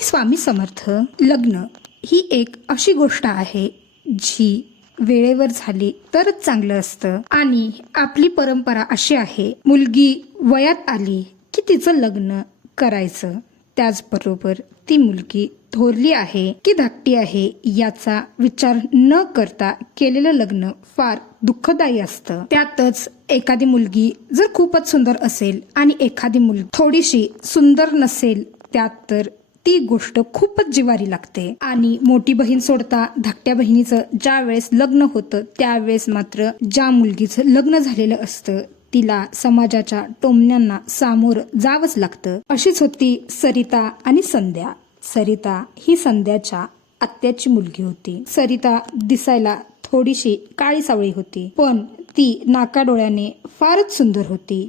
श्री स्वामी समर्थ. लग्न ही एक अशी गोष्ट आहे जी वेळेवर झाली तरच चांगलं असतं. आणि आपली परंपरा अशी आहे, मुलगी वयात आली की तिचं लग्न करायचं. त्याचबरोबर ती मुलगी थोरली आहे की धाकटी आहे याचा विचार न करता केलेलं लग्न फार दुःखदायी असतं. त्यातच एखादी मुलगी जर खूपच सुंदर असेल आणि एखादी मुलगी थोडीशी सुंदर नसेल, त्यात तर ती गोष्ट खूपच जिवारी लागते. आणि मोठी बहीण सोडता धाकट्या बहिणीचं ज्या वेळेस लग्न होतं त्यावेळेस मात्र ज्या मुलगीचं लग्न झालेलं असतं तिला समाजाच्या टोमण्यांना सामोरं जावंच लागतं. अशीच होती सरिता आणि संध्या. सरिता ही संध्याच्या आत्याची मुलगी होती. सरिता दिसायला थोडीशी काळी सावळी होती, पण ती नाकाडोळ्याने फारच सुंदर होती.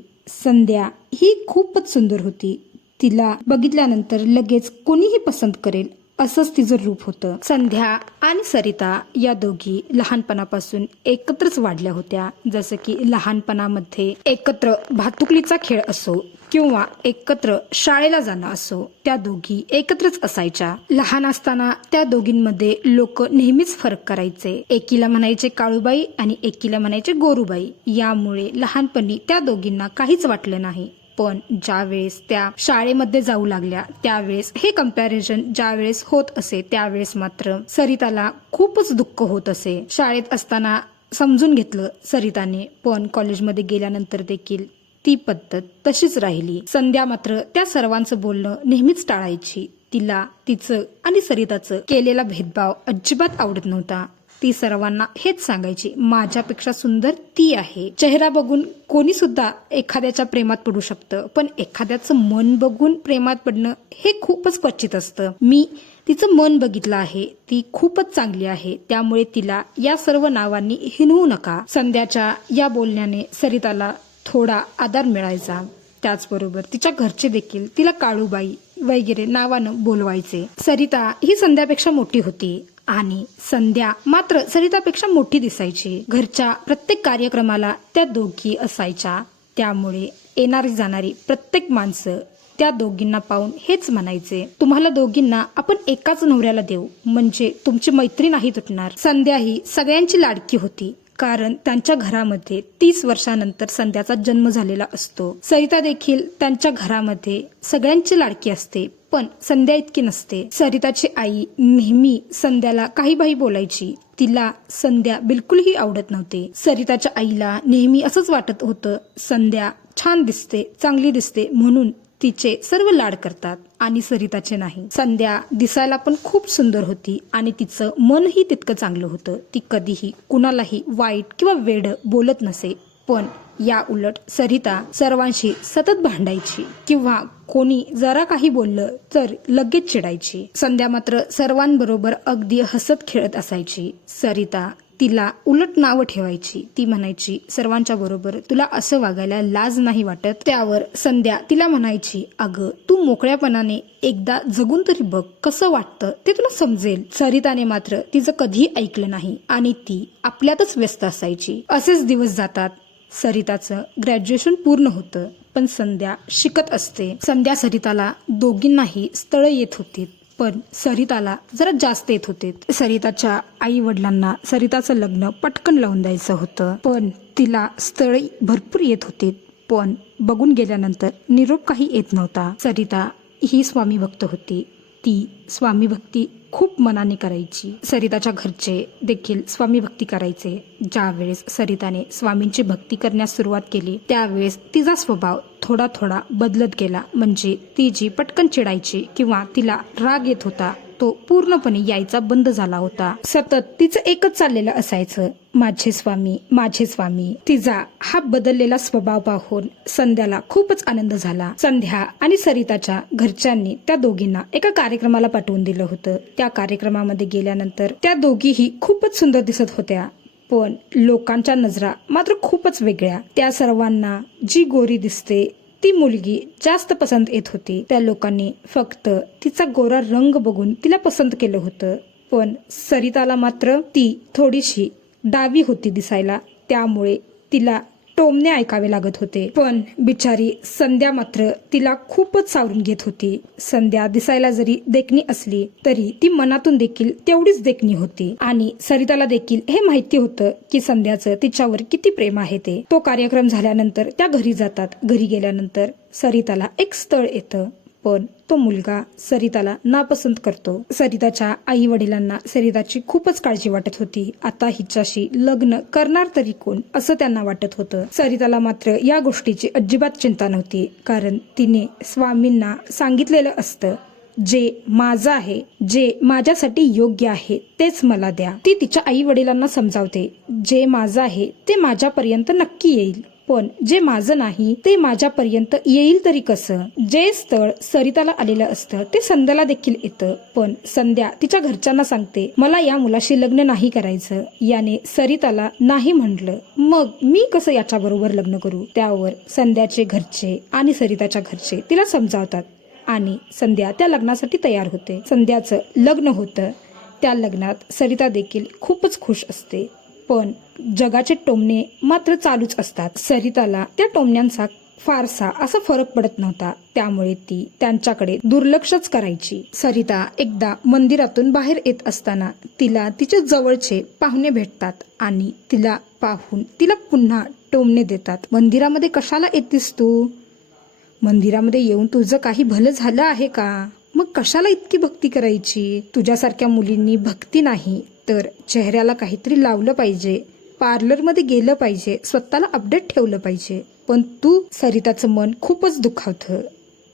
संध्या ही खूपच सुंदर होती. तिला बघितल्यानंतर लगेच कोणीही पसंत करेल असंच तिचं रूप होतं. संध्या आणि सरिता या दोघी लहानपणापासून एकत्रच वाढल्या होत्या. जसं की लहानपणामध्ये एकत्र भातुकलीचा खेळ असो किंवा एकत्र शाळेला जाणं असो, त्या दोघी एकत्रच असायच्या. लहान असताना त्या दोघींमध्ये लोक नेहमीच फरक करायचे. एकीला म्हणायचे काळूबाई आणि एकीला म्हणायचे गोरूबाई. यामुळे लहानपणी त्या दोघींना काहीच वाटलं नाही. पण ज्या वेळेस त्या शाळेमध्ये जाऊ लागल्या त्यावेळेस हे कंपॅरिझन ज्या वेळेस होत असे त्यावेळेस मात्र सरिताला खूपच दुःख होत असे. शाळेत असताना समजून घेतलं सरिताने, पण कॉलेजमध्ये गेल्यानंतर देखील ती पद्धत तशीच राहिली. संध्या मात्र त्या सर्वांचं बोलणं नेहमीच टाळायची. तिला तिचं आणि सरिताचं केलेला भेदभाव अजिबात आवडत नव्हता. ती सर्वांना हेच सांगायची, माझ्यापेक्षा सुंदर ती आहे. चेहरा बघून कोणी सुद्धा एखाद्याच्या प्रेमात पडू शकतं, पण एखाद्याचं मन बघून प्रेमात पडणं हे खूपच क्वचित असतं. मी तिचं मन बघितलं आहे, ती खूपच चांगली आहे, त्यामुळे तिला या सर्व नावांनी हिणवू नका. संध्याच्या या बोलण्याने सरिताला थोडा आधार मिळायचा. त्याचबरोबर तिच्या घरचे देखील तिला काळूबाई वगैरे नावानं बोलवायचे. सरिता ही संध्यापेक्षा मोठी होती आणि संध्या मात्र सरितापेक्षा मोठी दिसायची. घरच्या प्रत्येक कार्यक्रमाला त्या दोघी असायच्या. त्यामुळे येणारी जाणारी प्रत्येक माणसं त्या दोघींना पाहून हेच म्हणायचे, तुम्हाला दोघींना आपण एकाच नवऱ्याला देऊ, म्हणजे तुमची मैत्री नाही तुटणार. संध्या ही सगळ्यांची लाडकी होती, कारण त्यांच्या घरामध्ये 30 वर्षानंतर संध्याचा जन्म झालेला असतो. सरिता देखील त्यांच्या घरामध्ये सगळ्यांची लाडकी असते, पण संध्या इतकी नसते. सरिताची आई नेहमी संध्याला काही बाई बोलायची. तिला संध्या बिलकुलही आवडत नव्हते. सरिताच्या आईला नेहमी असंच वाटत होतं, संध्या छान दिसते, चांगली दिसते, म्हणून तिचे सर्व लाड करतात आणि सरिताचे नाही. संध्या दिसायला पण खूप सुंदर होती आणि तिचं मनही तितकं चांगलं होतं. ती कधीही कुणालाही वाईट किंवा वेड बोलत नसे. पण या उलट सरिता सर्वांशी सतत भांडायची किंवा कोणी जरा काही बोललं तर लगेच चिडायची. संध्या मात्र सर्वांबरोबर अगदी हसत खेळत असायची. सरिता तिला उलट नावं ठेवायची. ती म्हणायची, सर्वांच्या बरोबर तुला असं वागायला लाज नाही वाटत? त्यावर संध्या तिला म्हणायची, अगं तू मोकळ्यापणाने एकदा जगून तरी बघ, कसं वाटतं ते तुला समजेल. सरिताने मात्र तिचं कधीही ऐकलं नाही आणि ती आपल्यातच व्यस्त असायची. असेच दिवस जातात. सरिताचं ग्रॅज्युएशन पूर्ण होतं, पण संध्या शिकत असते. संध्या सरिताला दोघींनाही स्थळ येत होती, पण सरिताला जरा जास्त येत होते. सरिताच्या आई वडिलांना सरिताचं लग्न पटकन लावून द्यायचं होतं, पण तिला स्थळ भरपूर येत होते, पण बघून गेल्यानंतर निरोप काही येत नव्हता. सरिता ही स्वामी भक्त होती. ती स्वामी भक्ती खूप मनाने करायची. सरिताच्या घरचे देखील स्वामी भक्ती करायचे. ज्या वेळेस सरिताने स्वामींची भक्ती करण्यास सुरुवात केली त्यावेळेस तिचा स्वभाव थोडा थोडा बदलत गेला. म्हणजे ती जी पटकन चिडायची किंवा तिला राग येत होता तो पूर्णपणे यायचा बंद झाला होता. सतत तिचं एकच चाललेलं असायचं, माझे स्वामी माझे स्वामी. तिचा हा बदललेला स्वभाव पाहून संध्याला खूपच आनंद झाला. संध्या आणि सरिताच्या घरच्यांनी त्या दोघींना एका कार्यक्रमाला पाठवून दिलं होतं. त्या कार्यक्रमामध्ये गेल्यानंतर त्या दोघीही खूपच सुंदर दिसत होत्या, पण लोकांच्या नजरा मात्र खूपच वेगळ्या. त्या सर्वांना जी गोरी दिसते ती मुलगी जास्त पसंत येत होती. त्या लोकांनी फक्त तिचा गोरा रंग बघून तिला पसंत केलं होतं, पण सरिताला मात्र ती थोडीशी डावी होती दिसायला, त्यामुळे तिला टोमणे ऐकावे लागत होते. पण बिचारी संध्या मात्र तिला खूपच सावरून घेत होती. संध्या दिसायला जरी देखणी असली तरी ती मनातून देखील तेवढीच देखणी होती. आणि सरिताला देखील हे माहिती होतं की संध्याचं तिच्यावर किती प्रेम आहे ते. तो कार्यक्रम झाल्यानंतर त्या घरी जातात. घरी गेल्यानंतर सरिताला एक स्थळ येतं. पण तो मुलगा सरिताला नापसंत करतो. सरिताच्या आई वडिलांना सरिताची खूपच काळजी वाटत होती. आता हिच्याशी लग्न करणार तरी कोण असं त्यांना वाटत होतं. सरिताला मात्र या गोष्टीची अजिबात चिंता नव्हती. कारण तिने स्वामींना सांगितलेलं असतं, जे माझं आहे, जे माझ्यासाठी योग्य आहे तेच मला द्या. ती तिच्या आई वडिलांना समजावते, जे माझं आहे ते माझ्यापर्यंत नक्की येईल, पण जे माझं नाही ते माझ्यापर्यंत येईल तरी कसं. जे स्थळ सरिताला आलेलं असतं ते संध्याला देखील येतं. पण संध्या तिच्या घरच्यांना सांगते, मला या मुलाशी लग्न नाही करायचं. याने सरिताला नाही म्हटलं, मग मी कसं याच्या बरोबर लग्न करू. त्यावर संध्याचे घरचे आणि सरिताच्या घरचे तिला समजावतात आणि संध्या त्या लग्नासाठी तयार होते. संध्याचं लग्न होतं. त्या लग्नात सरिता देखील खूपच खुश असते. पण जगाचे टोमणे मात्र चालूच असतात. सरिताला त्या टोमण्यांचा फारसा असा फरक पडत नव्हता. त्यामुळे ती त्यांच्याकडे दुर्लक्षच करायची. सरिता एकदा मंदिरातून बाहेर येत असताना तिला तिच्या जवळचे पाहुणे भेटतात आणि तिला पाहून तिला पुन्हा टोमणे देतात. मंदिरामध्ये कशाला येतेस तू? मंदिरामध्ये येऊन तुझं काही भलं झालं आहे का? मग कशाला इतकी भक्ती करायची? तुझ्यासारख्या मुलींनी भक्ती नाही तर चेहऱ्याला काहीतरी लावलं पाहिजे, पार्लरमध्ये गेलं पाहिजे, स्वतःला अपडेट ठेवलं पाहिजे. पण तू, सरिताचं मन खूपच दुखावतं.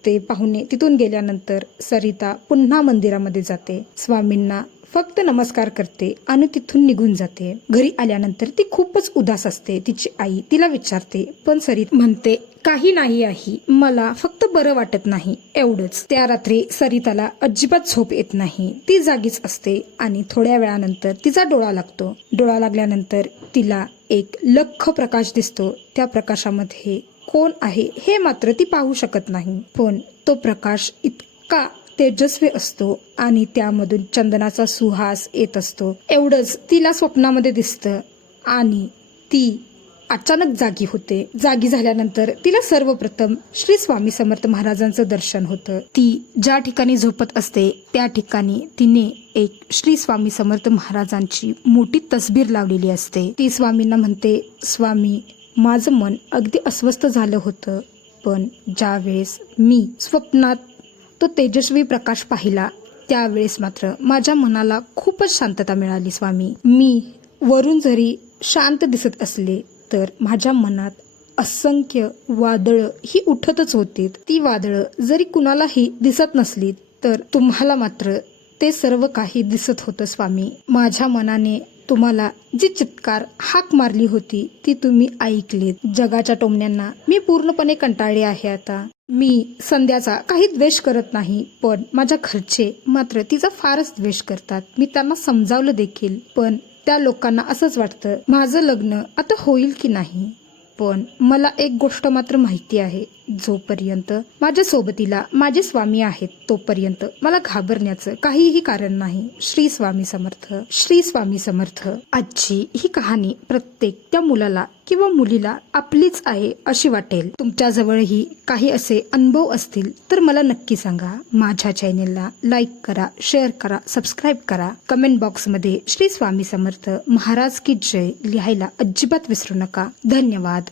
ते पाहुणे तिथून गेल्यानंतर सरिता पुन्हा मंदिरामध्ये जाते. स्वामींना फक्त नमस्कार करते आणि तिथून निघून जाते. घरी आल्यानंतर ती खूपच उदास असते. तिची आई तिला विचारते, पण सरिता म्हणते, काही नाही आई, मला फक्त बरं वाटत नाही एवढंच. त्या रात्री सरिताला अजिबात झोप येत नाही. ती जागीच असते आणि थोड्या वेळानंतर तिचा डोळा लागतो. डोळा लागल्यानंतर तिला एक लख्ख प्रकाश दिसतो. त्या प्रकाशामध्ये कोण आहे हे मात्र ती पाहू शकत नाही. पण तो प्रकाश इतका तेजस्वी असतो आणि त्यामधून चंदनाचा सुहास येत असतो. एवढंच तिला स्वप्नामध्ये दिसतं आणि ती अचानक जागी होते. जागी झाल्यानंतर तिला सर्वप्रथम श्री स्वामी समर्थ महाराजांचं दर्शन होतं. ती ज्या ठिकाणी झोपत असते त्या ठिकाणी तिने एक श्री स्वामी समर्थ महाराजांची मोठी तसबीर लावलेली असते. ती स्वामींना म्हणते, स्वामी, माझं मन अगदी अस्वस्थ झालं होतं, पण ज्या वेळेस मी स्वप्नात तो तेजस्वी प्रकाश पाहिला त्यावेळेस मात्र माझ्या मनाला खूपच शांतता मिळाली. स्वामी, मी वरून जरी शांत दिसत असले तर माझ्या मनात असंख्य वादळं ही उठतच होती. ती वादळं जरी कुणालाही दिसत नसली तर तुम्हाला मात्र ते सर्व काही दिसत होतं. स्वामी, माझ्या मनाने तुम्हाला जी चित्कार हाक मारली होती ती तुम्ही ऐकलीत. जगाच्या टोमण्यांना मी पूर्णपणे कंटाळले आहे. आता मी संध्याचा काही द्वेष करत नाही, पण माझ्या घरचे मात्र तिचा फारच द्वेष करतात. मी त्यांना समजावलं देखील, पण त्या लोकांना असंच वाटतं माझं लग्न आता होईल की नाही. पण मला एक गोष्ट मात्र माहिती आहे, जोपर्यंत माझ्या सोबतीला माझे स्वामी आहेत तोपर्यंत मला घाबरण्याचं काहीही कारण नाही. श्री स्वामी समर्थ, श्री स्वामी समर्थ. आजची ही कहाणी प्रत्येक त्या मुलाला किंवा मुलीला आपलीच आहे अशी वाटेल. तुमच्या जवळही काही असे अनुभव असतील तर मला नक्की सांगा. माझ्या चॅनेलला लाईक करा, शेअर करा, सबस्क्राईब करा. कमेंट बॉक्समध्ये श्री स्वामी समर्थ महाराज की जय लिहायला अजिबात विसरू नका. धन्यवाद.